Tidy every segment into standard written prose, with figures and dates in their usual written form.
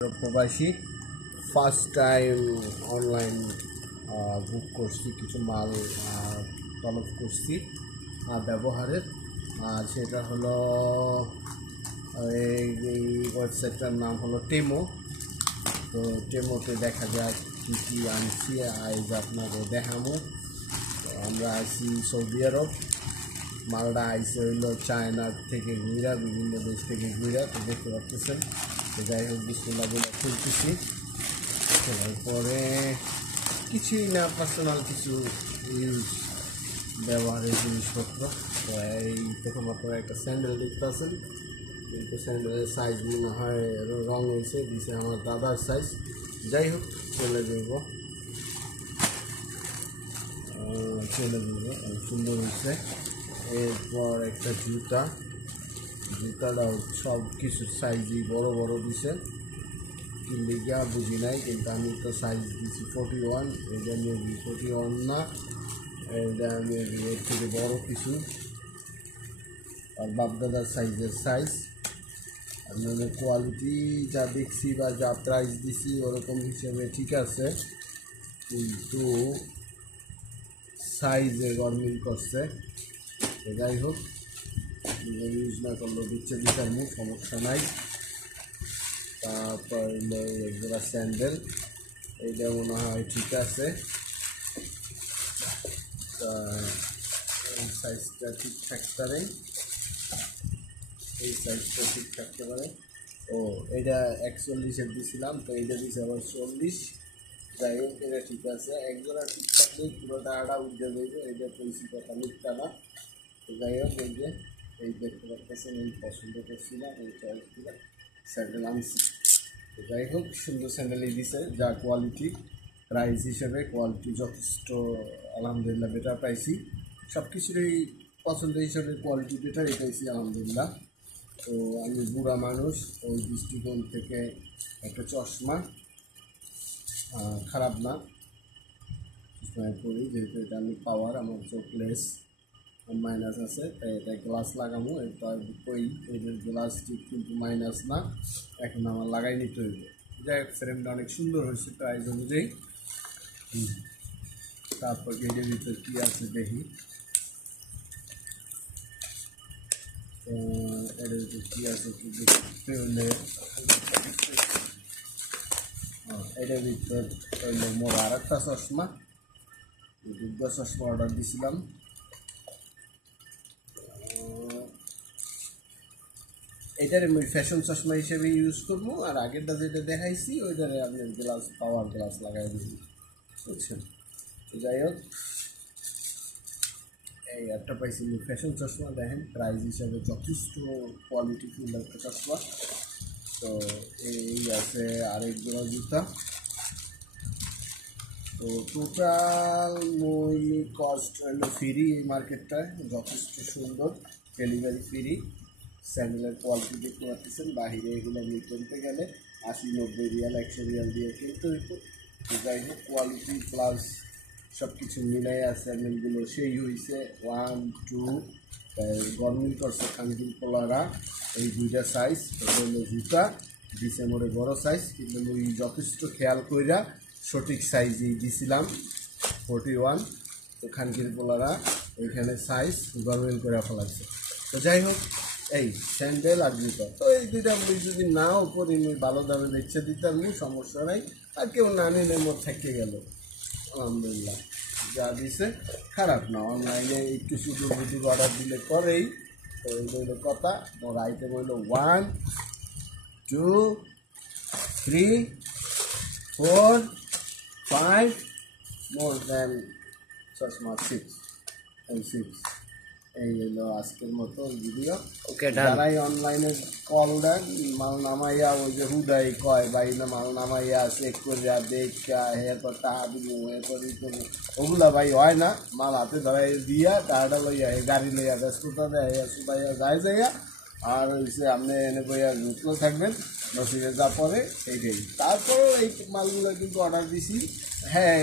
প্রবাসী first time online book করছি, কিছু মাল তলব করছি ব্যবহারের। আর সেটা হলো এই ওয়েবসাইটটার নাম হলো টেমো। তো টেমোতে দেখা যাক কী কী আনছি, আজ আপনাকে দেখামো। আমরা আছি সৌদি আরব, মালটা আইসে হইলো চায়না থেকে ঘুরা, বিভিন্ন দেশ থেকে ঘুরা। তো দেখতে পাচ্ছেন। তো যাই হোক, বিসমিল্লাহগুলো খুলতেছি। তারপরে কিছুই না, পার্সোনাল কিছু ইউজ ব্যবহারের জিনিসপত্র। তো এই প্রথমত একটা স্যান্ডেল দেখতে পাচ্ছেন, কিন্তু স্যান্ডেলের সাইজ মনে হয় রং হয়েছে, দিছে আমার দাদার সাইজ। যাই হোক, চলে যাব সুন্দর হয়েছে। এরপর একটা জুতাটাও সব কিছু সাইজই বড় বড় দিছে, লিগা বুঝি নাই, কিন্তু আমি তো সাইজ দিচ্ছি 41। এটা মেবি 41 না, এটা মেবি এর থেকে বড় কিছু। আর বাপদাদার সাইজের সাইজ। আর মানে কোয়ালিটি যা দেখছি বা যা প্রাইস দিছি ওরকম হিসেবে ঠিক আছে, কিন্তু সাইজে গরমিল করছে। যাই হোক, ইউজ না করলেও দিতার মুখ সমস্যা নাই। তারপর এগুলো স্যান্ডেল, এইটা মনে হয় ঠিক আছে। এই সাইজটা ঠিক থাকতে পারে, এই সাইজটা ঠিক থাকতে পারে। ও, এটা 41-এর দিয়েছিলাম, তো এইটা দিয়েছে আবার 40। যাই হোক, এটা ঠিক আছে। একজোড়া ঠিক থাকলেই পুরো টাকাটা উঠে দেবে, এইটা পয়সি কথা মিথ্যা না। তো যাই হোক, এই দেখতে পাচ্ছেন, এই পছন্দ করছিলাম, এই চয়েসগুলো স্যান্ডেল আনছি। তো যাই হোক, সুন্দর স্যান্ডেলই দিছে, যা কোয়ালিটি প্রাইস হিসেবে কোয়ালিটি যথেষ্ট আলহামদুলিল্লাহ বেটার পাইছি। সব কিছুরই পছন্দ হিসেবে কোয়ালিটি বেটারই পাইছি আলহামদুলিল্লাহ। তো আমি বুড়া মানুষ, ওই দৃষ্টিকোণ থেকে একটা চশমা খারাপ না, চশমা করি, যেহেতু এটা আমি পাওয়ার, আমার চোখ লেস মাইনাস আছে, তাই এটা গ্লাস লাগাবো। এরপর ওই এদের গ্লাসটি কিন্তু মাইনাস না, এখন আমার লাগাই নিতে হইবে। যাই হোক, ফ্রেমটা অনেক সুন্দর হয়েছে প্রাইস অনুযায়ী। তারপর এটার ভিতরে কী আছে দেখি। এটার ভিতরে কী আছে কি দেখতে হলে, এটার ভিতর হইলে মোর আর একটা চশমা, দুটো চশমা অর্ডার দিয়েছিলাম। এটার আমি ফ্যাশন চশমা হিসেবে ইউজ করবো, আর আগেরটা যেটা দেখাইছি ওইটারে আমি গ্লাস, পাওয়ার গ্লাস লাগাই দিই, বুঝছেন। যাই হোক, এই একটা পাইছি ফ্যাশন চশমা, দেখেন প্রাইস হিসাবে যথেষ্ট কোয়ালিটিফুল একটা চশমা। তো এই আছে আরেক জোড়া জুতা। তো টোটাল মই কস্ট হলো ফ্রি, এই মার্কেটটায় যথেষ্ট সুন্দর, ডেলিভারি ফ্রি। স্যান্ডেলের কোয়ালিটি দেখতে পাচ্ছেন, বাহিরে এগুলো নিয়ে কিনতে গেলে 80-90 রিয়াল 100 রিয়াল দিয়ে কিনতে হইতো। যাই হোক, কোয়ালিটি প্লাস সব কিছু মিলাই স্যান্ডেলগুলো সেই হয়েছে 1, 2 গরমিল করছে খানকির পোলারা। এই দুইটা সাইজ হলো জুতা, ডিসেম্বরে বড় সাইজ, কিন্তু ওই যথেষ্ট খেয়াল কইরা সঠিক সাইজই দিছিলাম 41। তো খানকির পোলারা ওইখানে সাইজ গরমিল করে ফেলাচ্ছে। তো যাই হোক, এই স্যান্ডেল আর জুতা, তো এই দুইটা মুই যদি নাও করি, মুই ভালো দামে বেচে দিতাম, সমস্যা নাই। আর কেউ না নিলে মোট থেকে গেল, আলহামদুলিল্লাহ যা দিছে খারাপ না। অনলাইনে একটু শুধু বুধুর অর্ডার দিলে করেই। তো এই হইল কথা। মোর আইটেম হইল 1, 2, 3, 4, 5, মোর দেন চশমা 6। এই হলো আজকের মতো ভিডিও। ওকে, যারাই অনলাইনে কল দেন, মাল নামাইয়া ওই যে হুদাই কয় ভাই না, মাল নামাইয়া চেক করিয়া দেখা এরপর টাকা দিব, এরপর ই করবো, ওগুলা ভাই হয় না। মাল হাতে ধরাই দিয়া টাকাটা লইয়া গাড়ি লইয়া ব্যস্ততা দেয় সুদাইয়া যাইয়া। আর হচ্ছে আপনি এনে বইয়া যুক্ত থাকবেন, নসিবে যা পরে এইটাই। তারপরেও এই মালগুলো কিন্তু অর্ডার দিছি, হ্যাঁ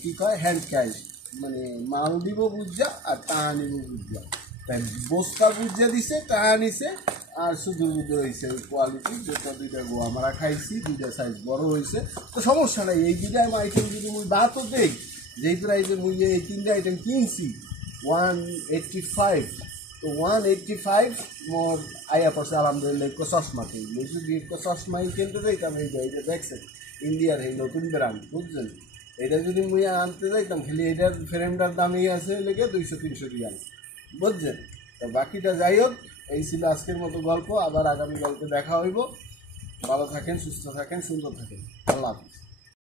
কী কয়, হ্যান্ড ক্যাশ, মানে মাল দিব বুঝা আর টাকা নিব বুঝা। তাই বস্তা বুঝে দিছে, টাকা নিছে, আর শুধু বুঝে হয়েছে কোয়ালিটি, যেটা দুইটা গোয়া মারা খাইছি, দুইটা সাইজ বড় হয়েছে, তো সমস্যা নাই। এই দুইটা আইটেম যদি মুই দাঁতও দেই, যেই প্রাইসে মুই এই তিনটা আইটেম কিনছি 185, তো 185 মোর আয়া পড়ছে আলহামদুলিল্লাহ। এক চশমা কিনবো, যদি এক চশমাই কিনতে যাইতাম, এই যে দেখছেন ইন্ডিয়ার এই নতুন ব্র্যান্ড, বুঝছেন, এটা যদি মুই আনতে যাইতাম, খালি এটার ফ্রেমটার দামই আছে লেগে 200-300 রিয়াল, বুঝছেন। তো বাকিটা যাই হোক, এই ছিল আজকের মতো গল্প। আবার আগামী গল্পে দেখা হইব। ভালো থাকেন, সুস্থ থাকেন, সুন্দর থাকেন। আল্লাহ হাফিজ।